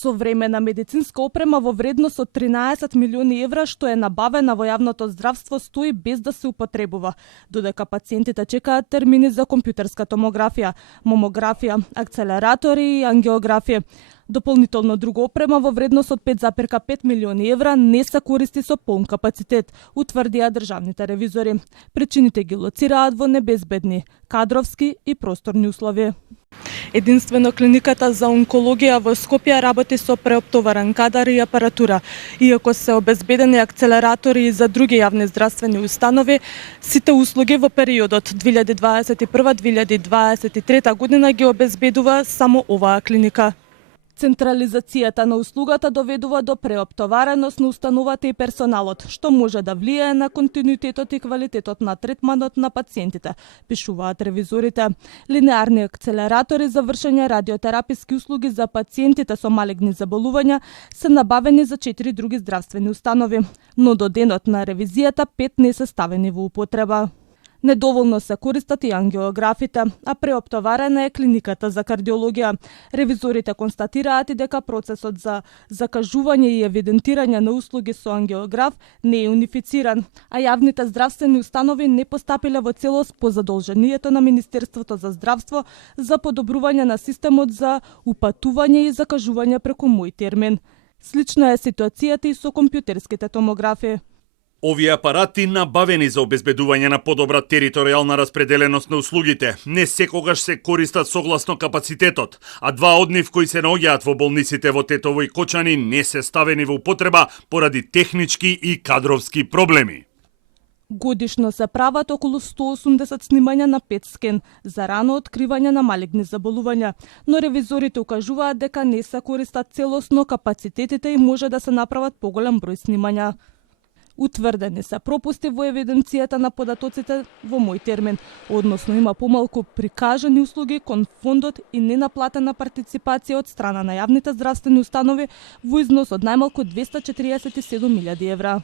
Современа медицинска опрема во вредност од 13 милиони евра што е набавена во јавното здравство стои без да се употребува, додека пациентите чекаат термини за компјутерска томографија, мамографија, акцелератори и ангиографија. Дополнително друга опрема во вредност од 5,5 милиони евра не се користи со полн капацитет, утврдија државните ревизори. Причините ги лоцираат во небезбедни кадровски и просторни услови. Единствено клиниката за онкологија во Скопје работи со преоптоварен кадар и апаратура. Иако се обезбедени акцелератори и за други јавни здравствени установи, сите услуги во периодот 2021-2023 година ги обезбедува само оваа клиника. Централизацијата на услугата доведува до преоптовареност на установата и персоналот, што може да влијае на континуитетот и квалитетот на третманот на пациентите, пишуваат ревизорите. Линеарни акцелератори за вршење радиотераписки услуги за пациентите со малигни заболувања се набавени за 4 други здравствени установи, но до денот на ревизијата 5 не се ставени во употреба. Недоволно се користат и ангиографите, а преоптоварена е клиниката за кардиологија. Ревизорите констатираат и дека процесот за закажување и евидентирање на услуги со ангиограф не е унифициран, а јавните здравствени установи не постапиле во целост по задолжението на Министерството за здравство за подобрување на системот за упатување и закажување преку мој термин. Слична е ситуацијата и со компјутерските томографи. Овие апарати, набавени за обезбедување на подобра територијална распределеност на услугите, не секогаш се користат согласно капацитетот, а два од нив кои се наоѓаат во болниците во Тетово и Кочани не се ставени во употреба поради технички и кадровски проблеми. Годишно се прават околу 180 снимања на PET скен за рано откривање на малигни заболувања, но ревизорите укажуваат дека не се користат целосно капацитетите и може да се направат поголем број снимања. Утврдени се пропусти во евиденцијата на податоците во мој термин, односно има помалку прикажани услуги кон фондот и ненаплатена партиципација од страна на јавните здравствени установи во износ од најмалку 247.000 евра.